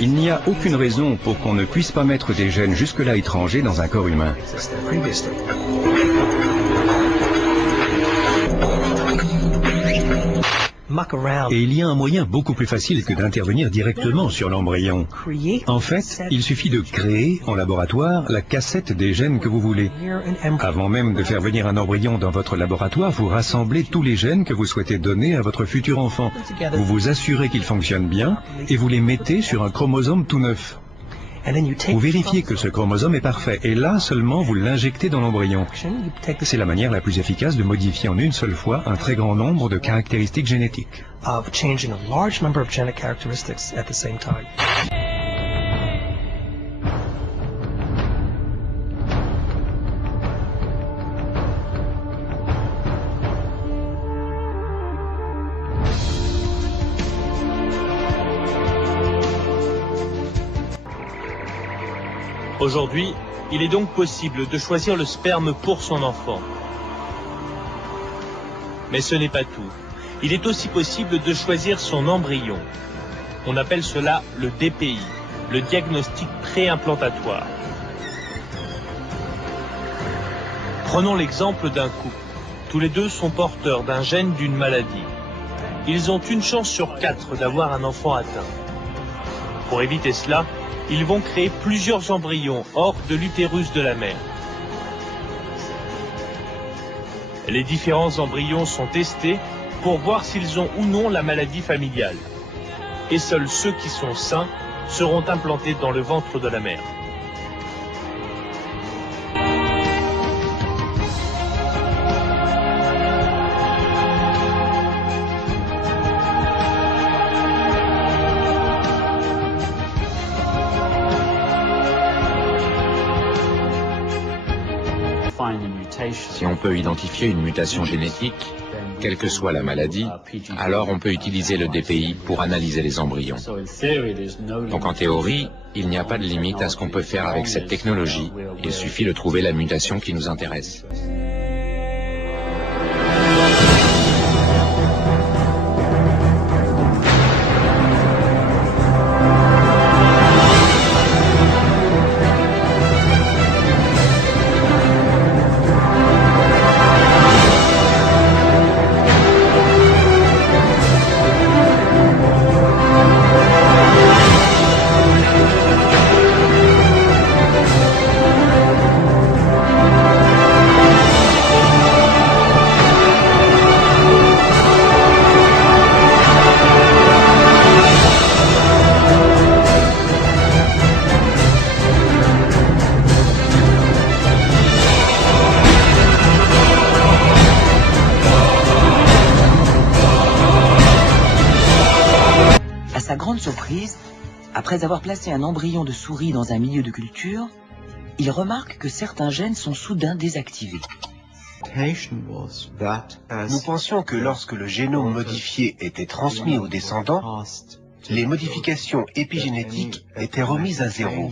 Il n'y a aucune raison pour qu'on ne puisse pas mettre des gènes jusque-là étrangers dans un corps humain. Et il y a un moyen beaucoup plus facile que d'intervenir directement sur l'embryon. En fait, il suffit de créer, en laboratoire, la cassette des gènes que vous voulez. Avant même de faire venir un embryon dans votre laboratoire, vous rassemblez tous les gènes que vous souhaitez donner à votre futur enfant. Vous vous assurez qu'ils fonctionnent bien et vous les mettez sur un chromosome tout neuf. Vous vérifiez que ce chromosome est parfait et là seulement vous l'injectez dans l'embryon. C'est la manière la plus efficace de modifier en une seule fois un très grand nombre de caractéristiques génétiques. Aujourd'hui, il est donc possible de choisir le sperme pour son enfant. Mais ce n'est pas tout. Il est aussi possible de choisir son embryon. On appelle cela le DPI, le diagnostic préimplantatoire. Prenons l'exemple d'un couple. Tous les deux sont porteurs d'un gène d'une maladie. Ils ont une chance sur 4 d'avoir un enfant atteint. Pour éviter cela, ils vont créer plusieurs embryons hors de l'utérus de la mère. Les différents embryons sont testés pour voir s'ils ont ou non la maladie familiale. Et seuls ceux qui sont sains seront implantés dans le ventre de la mère. Si on peut identifier une mutation génétique, quelle que soit la maladie, alors on peut utiliser le DPI pour analyser les embryons. Donc en théorie, il n'y a pas de limite à ce qu'on peut faire avec cette technologie. Il suffit de trouver la mutation qui nous intéresse. À sa grande surprise, après avoir placé un embryon de souris dans un milieu de culture, il remarque que certains gènes sont soudain désactivés. Nous pensions que lorsque le génome modifié était transmis aux descendants, les modifications épigénétiques étaient remises à zéro.